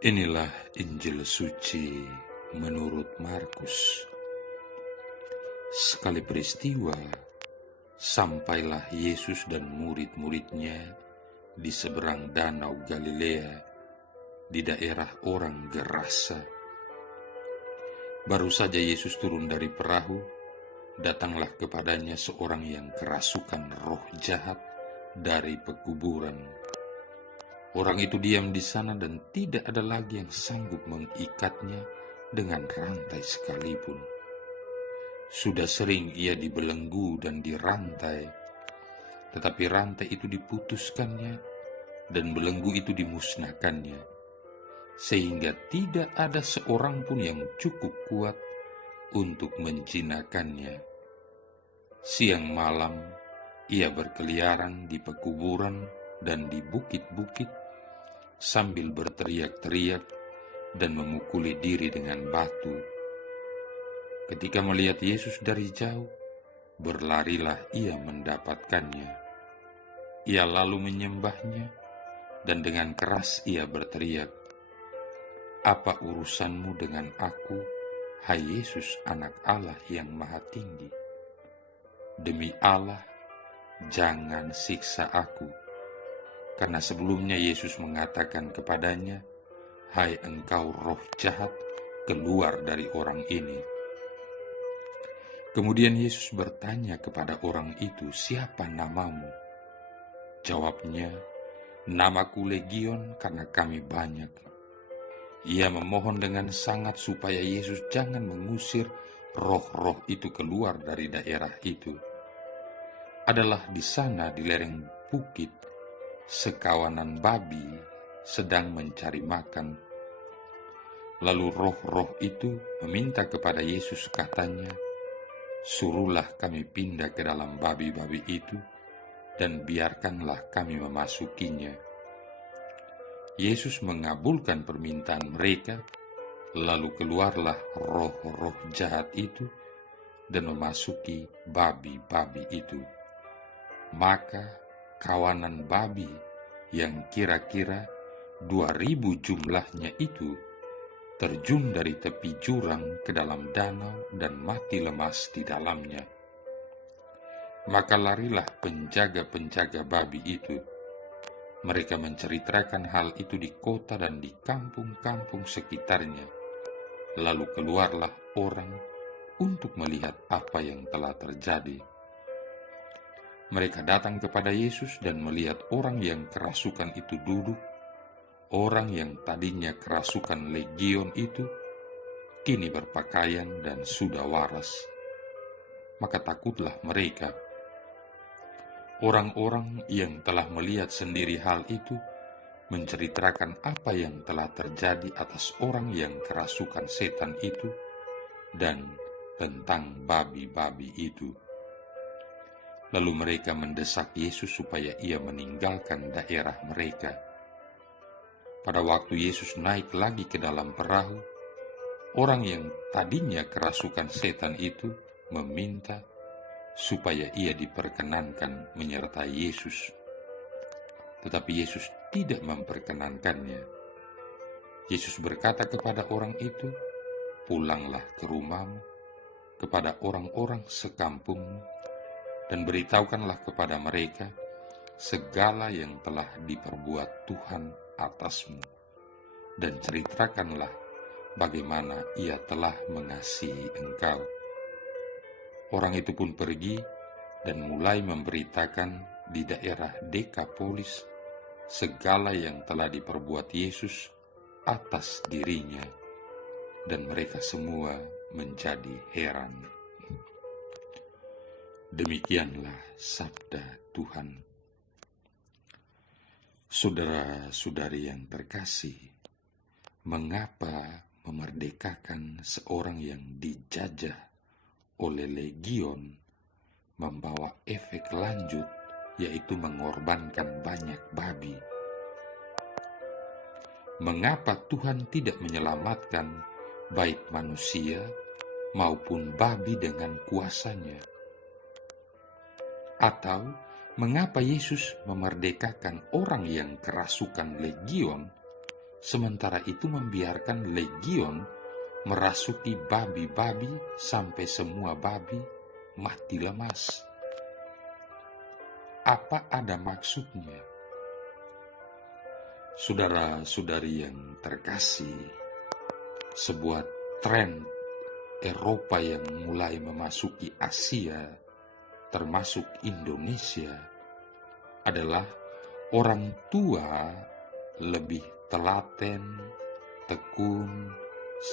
Inilah Injil suci menurut Markus. Sekali peristiwa, sampailah Yesus dan murid-muridnya di seberang danau Galilea, di daerah orang Gerasa. Baru saja Yesus turun dari perahu, datanglah kepadanya seorang yang kerasukan roh jahat dari pekuburan. Orang itu diam di sana dan tidak ada lagi yang sanggup mengikatnya dengan rantai sekalipun. Sudah sering ia dibelenggu dan dirantai, tetapi rantai itu diputuskannya dan belenggu itu dimusnahkannya, sehingga tidak ada seorang pun yang cukup kuat untuk menjinakkannya. Siang malam ia berkeliaran di pekuburan dan di bukit-bukit sambil berteriak-teriak dan memukuli diri dengan batu. Ketika melihat Yesus dari jauh, berlarilah ia mendapatkannya. Ia lalu menyembahnya, dan dengan keras ia berteriak, "Apa urusanmu dengan aku, hai Yesus, Anak Allah yang Maha Tinggi? Demi Allah, jangan siksa aku." Karena sebelumnya Yesus mengatakan kepadanya, "Hai engkau roh jahat, keluar dari orang ini." Kemudian Yesus bertanya kepada orang itu, "Siapa namamu?" Jawabnya, "Namaku Legion, karena kami banyak." Ia memohon dengan sangat supaya Yesus jangan mengusir roh-roh itu keluar dari daerah itu. Adalah di sana di lereng bukit, sekawanan babi sedang mencari makan. Lalu roh-roh itu meminta kepada Yesus, katanya, "Suruhlah kami pindah ke dalam babi-babi itu, dan biarkanlah kami memasukinya." Yesus mengabulkan permintaan mereka, lalu keluarlah roh-roh jahat itu dan memasuki babi-babi itu. Maka kawanan babi yang kira-kira 2.000 jumlahnya itu terjun dari tepi jurang ke dalam danau dan mati lemas di dalamnya. Maka larilah penjaga-penjaga babi itu. Mereka menceritakan hal itu di kota dan di kampung-kampung sekitarnya. Lalu keluarlah orang untuk melihat apa yang telah terjadi. Mereka datang kepada Yesus dan melihat orang yang kerasukan itu duduk. Orang yang tadinya kerasukan legion itu kini berpakaian dan sudah waras. Maka takutlah mereka. Orang-orang yang telah melihat sendiri hal itu menceritakan apa yang telah terjadi atas orang yang kerasukan setan itu dan tentang babi-babi itu. Lalu mereka mendesak Yesus supaya ia meninggalkan daerah mereka. Pada waktu Yesus naik lagi ke dalam perahu, orang yang tadinya kerasukan setan itu meminta supaya ia diperkenankan menyertai Yesus. Tetapi Yesus tidak memperkenankannya. Yesus berkata kepada orang itu, "Pulanglah ke rumahmu, kepada orang-orang sekampungmu, dan beritahukanlah kepada mereka segala yang telah diperbuat Tuhan atasmu, dan ceritakanlah bagaimana ia telah mengasihi engkau." Orang itu pun pergi dan mulai memberitakan di daerah Dekapolis segala yang telah diperbuat Yesus atas dirinya, dan mereka semua menjadi heran. Demikianlah sabda Tuhan. Saudara-saudari yang terkasih, mengapa memerdekakan seorang yang dijajah oleh legion membawa efek lanjut, yaitu mengorbankan banyak babi? Mengapa Tuhan tidak menyelamatkan baik manusia maupun babi dengan kuasanya? Atau mengapa Yesus memerdekakan orang yang kerasukan legion sementara itu membiarkan legion merasuki babi-babi sampai semua babi mati lemas. Apa ada maksudnya? Saudara-saudari yang terkasih, sebuah tren Eropa yang mulai memasuki Asia, termasuk Indonesia, adalah orang tua lebih telaten, tekun,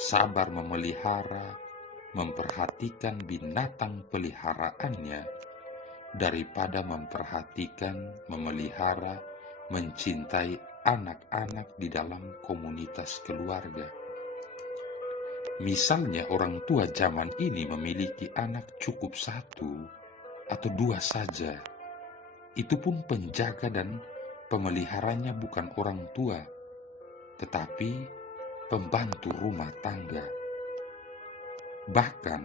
sabar memelihara, memperhatikan binatang peliharaannya daripada memperhatikan, memelihara, mencintai anak-anak di dalam komunitas keluarga. Misalnya orang tua zaman ini memiliki anak cukup 1 atau 2 saja. Itu pun penjaga dan pemeliharanya bukan orang tua, tetapi pembantu rumah tangga. Bahkan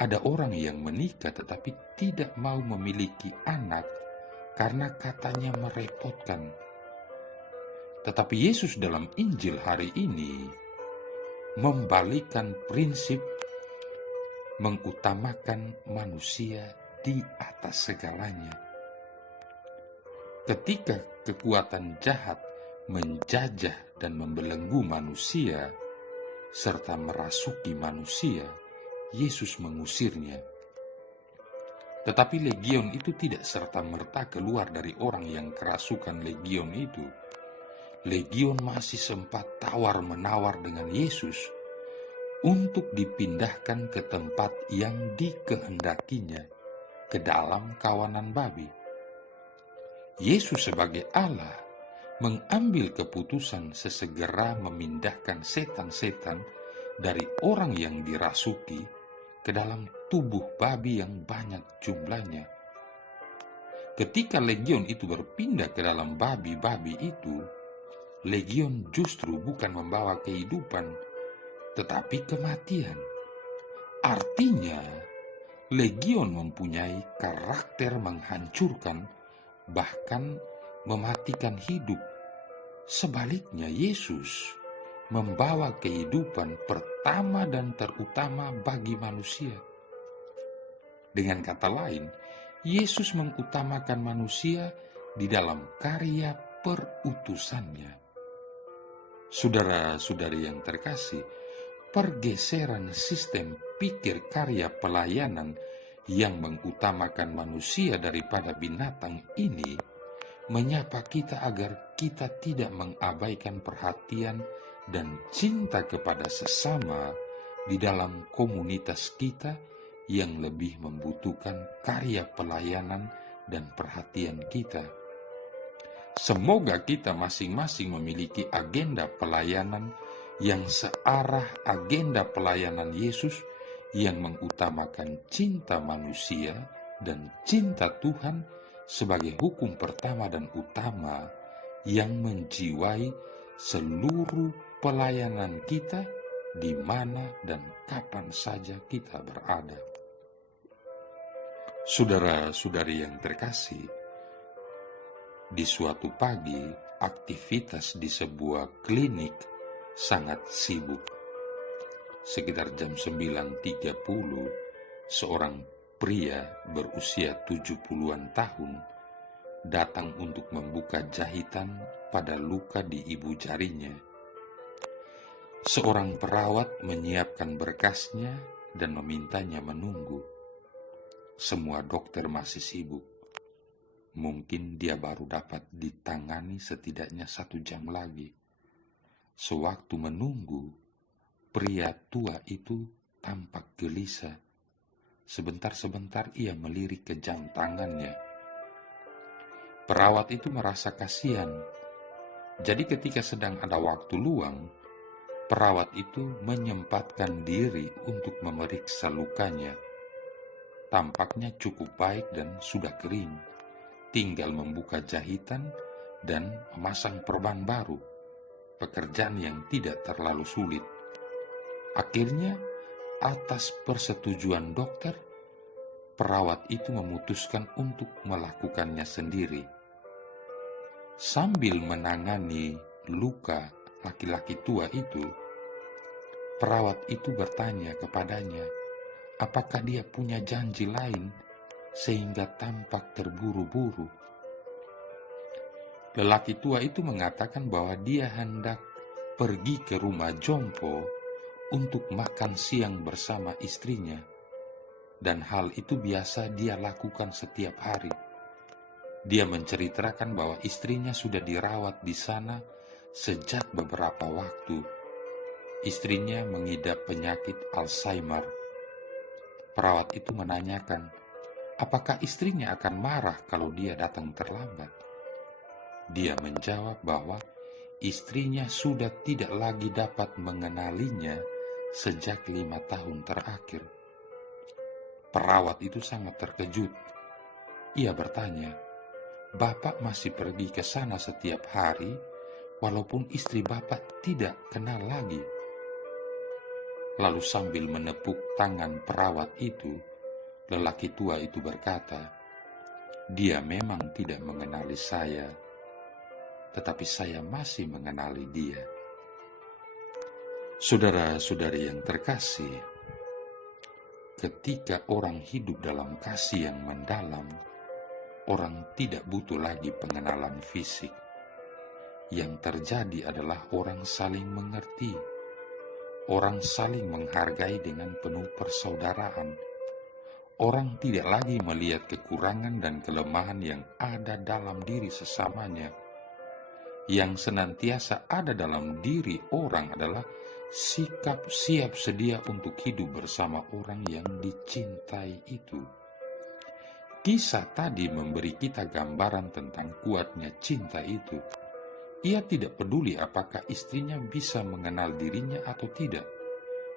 ada orang yang menikah tetapi tidak mau memiliki anak karena katanya merepotkan. Tetapi Yesus dalam Injil hari ini membalikkan prinsip, mengutamakan manusia di atas segalanya. Ketika kekuatan jahat menjajah dan membelenggu manusia serta merasuki manusia, Yesus mengusirnya. Tetapi legion itu tidak serta-merta keluar dari orang yang kerasukan legion itu. Legion masih sempat tawar-menawar dengan Yesus untuk dipindahkan ke tempat yang dikehendakinya, ke dalam kawanan babi. Yesus sebagai Allah mengambil keputusan sesegera memindahkan setan-setan dari orang yang dirasuki ke dalam tubuh babi yang banyak jumlahnya. Ketika legion itu berpindah ke dalam babi-babi itu, legion justru bukan membawa kehidupan, tetapi kematian. Artinya, legion mempunyai karakter menghancurkan, bahkan mematikan hidup. Sebaliknya, Yesus membawa kehidupan pertama dan terutama bagi manusia. Dengan kata lain, Yesus mengutamakan manusia di dalam karya perutusannya. Saudara-saudari yang terkasih, pergeseran sistem pikir karya pelayanan yang mengutamakan manusia daripada binatang ini menyapa kita agar kita tidak mengabaikan perhatian dan cinta kepada sesama di dalam komunitas kita yang lebih membutuhkan karya pelayanan dan perhatian kita. Semoga kita masing-masing memiliki agenda pelayanan yang searah agenda pelayanan Yesus yang mengutamakan cinta manusia dan cinta Tuhan sebagai hukum pertama dan utama yang menjiwai seluruh pelayanan kita di mana dan kapan saja kita berada. Saudara-saudari yang terkasih, di suatu pagi, aktivitas di sebuah klinik sangat sibuk. Sekitar jam 9.30, seorang pria berusia 70-an tahun datang untuk membuka jahitan pada luka di ibu jarinya. Seorang perawat menyiapkan berkasnya dan memintanya menunggu. Semua dokter masih sibuk. Mungkin dia baru dapat ditangani setidaknya 1 jam lagi. Sewaktu menunggu, pria tua itu tampak gelisah. Sebentar-sebentar ia melirik ke jam tangannya. Perawat itu merasa kasihan. Jadi ketika sedang ada waktu luang, perawat itu menyempatkan diri untuk memeriksa lukanya. Tampaknya cukup baik dan sudah kering. Tinggal membuka jahitan dan memasang perban baru. Pekerjaan yang tidak terlalu sulit. Akhirnya, atas persetujuan dokter, perawat itu memutuskan untuk melakukannya sendiri. Sambil menangani luka laki-laki tua itu, perawat itu bertanya kepadanya, apakah dia punya janji lain sehingga tampak terburu-buru. Lelaki tua itu mengatakan bahwa dia hendak pergi ke rumah jompo untuk makan siang bersama istrinya, dan hal itu biasa dia lakukan setiap hari. Dia menceritakan bahwa istrinya sudah dirawat di sana sejak beberapa waktu. Istrinya mengidap penyakit Alzheimer. Perawat itu menanyakan, apakah istrinya akan marah kalau dia datang terlambat? Dia menjawab bahwa istrinya sudah tidak lagi dapat mengenalinya sejak 5 tahun terakhir. Perawat itu sangat terkejut. Ia bertanya, Bapak masih pergi ke sana setiap hari, walaupun istri Bapak tidak kenal lagi. Lalu sambil menepuk tangan perawat itu, lelaki tua itu berkata, dia memang tidak mengenali saya, tetapi saya masih mengenali dia. Saudara-saudari yang terkasih, ketika orang hidup dalam kasih yang mendalam, orang tidak butuh lagi pengenalan fisik. Yang terjadi adalah orang saling mengerti, orang saling menghargai dengan penuh persaudaraan. Orang tidak lagi melihat kekurangan dan kelemahan yang ada dalam diri sesamanya. Yang senantiasa ada dalam diri orang adalah sikap siap sedia untuk hidup bersama orang yang dicintai itu. Kisah tadi memberi kita gambaran tentang kuatnya cinta itu. Ia tidak peduli apakah istrinya bisa mengenal dirinya atau tidak.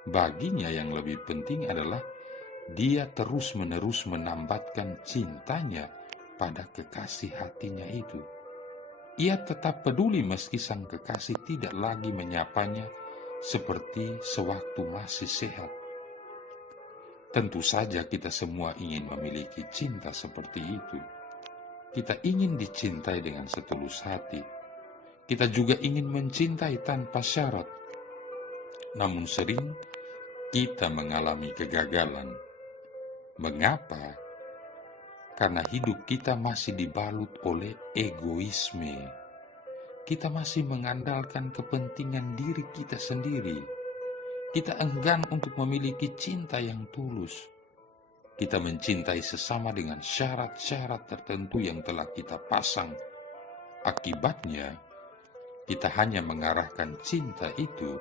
Baginya yang lebih penting adalah dia terus-menerus menambatkan cintanya pada kekasih hatinya itu. Ia tetap peduli meski sang kekasih tidak lagi menyapanya seperti sewaktu masih sehat. Tentu saja kita semua ingin memiliki cinta seperti itu. Kita ingin dicintai dengan setulus hati. Kita juga ingin mencintai tanpa syarat. Namun sering kita mengalami kegagalan. Mengapa? Karena hidup kita masih dibalut oleh egoisme. Kita masih mengandalkan kepentingan diri kita sendiri. Kita enggan untuk memiliki cinta yang tulus. Kita mencintai sesama dengan syarat-syarat tertentu yang telah kita pasang. Akibatnya, kita hanya mengarahkan cinta itu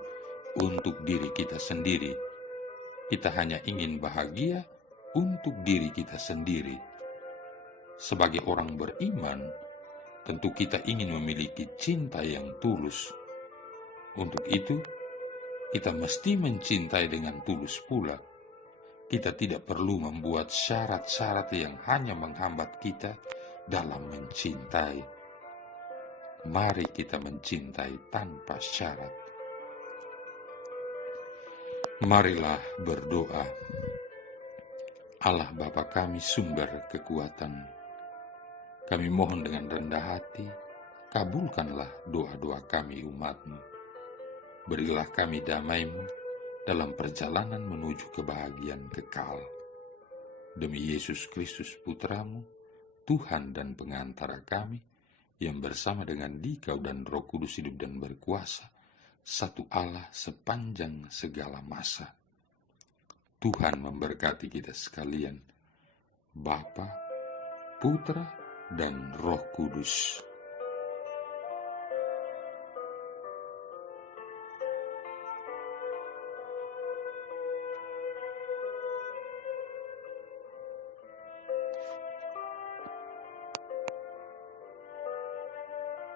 untuk diri kita sendiri. Kita hanya ingin bahagia untuk diri kita sendiri. Sebagai orang beriman, tentu kita ingin memiliki cinta yang tulus. Untuk itu, kita mesti mencintai dengan tulus pula. Kita tidak perlu membuat syarat-syarat yang hanya menghambat kita dalam mencintai. Mari kita mencintai tanpa syarat. Marilah berdoa. Allah Bapa kami, sumber kekuatan, kami mohon dengan rendah hati, kabulkanlah doa-doa kami umat-Mu. Berilah kami damai-Mu dalam perjalanan menuju kebahagiaan kekal. Demi Yesus Kristus Putra-Mu, Tuhan dan pengantara kami, yang bersama dengan Dikau dan Roh Kudus hidup dan berkuasa, satu Allah sepanjang segala masa. Tuhan memberkati kita sekalian, Bapa, Putra, dan Roh Kudus.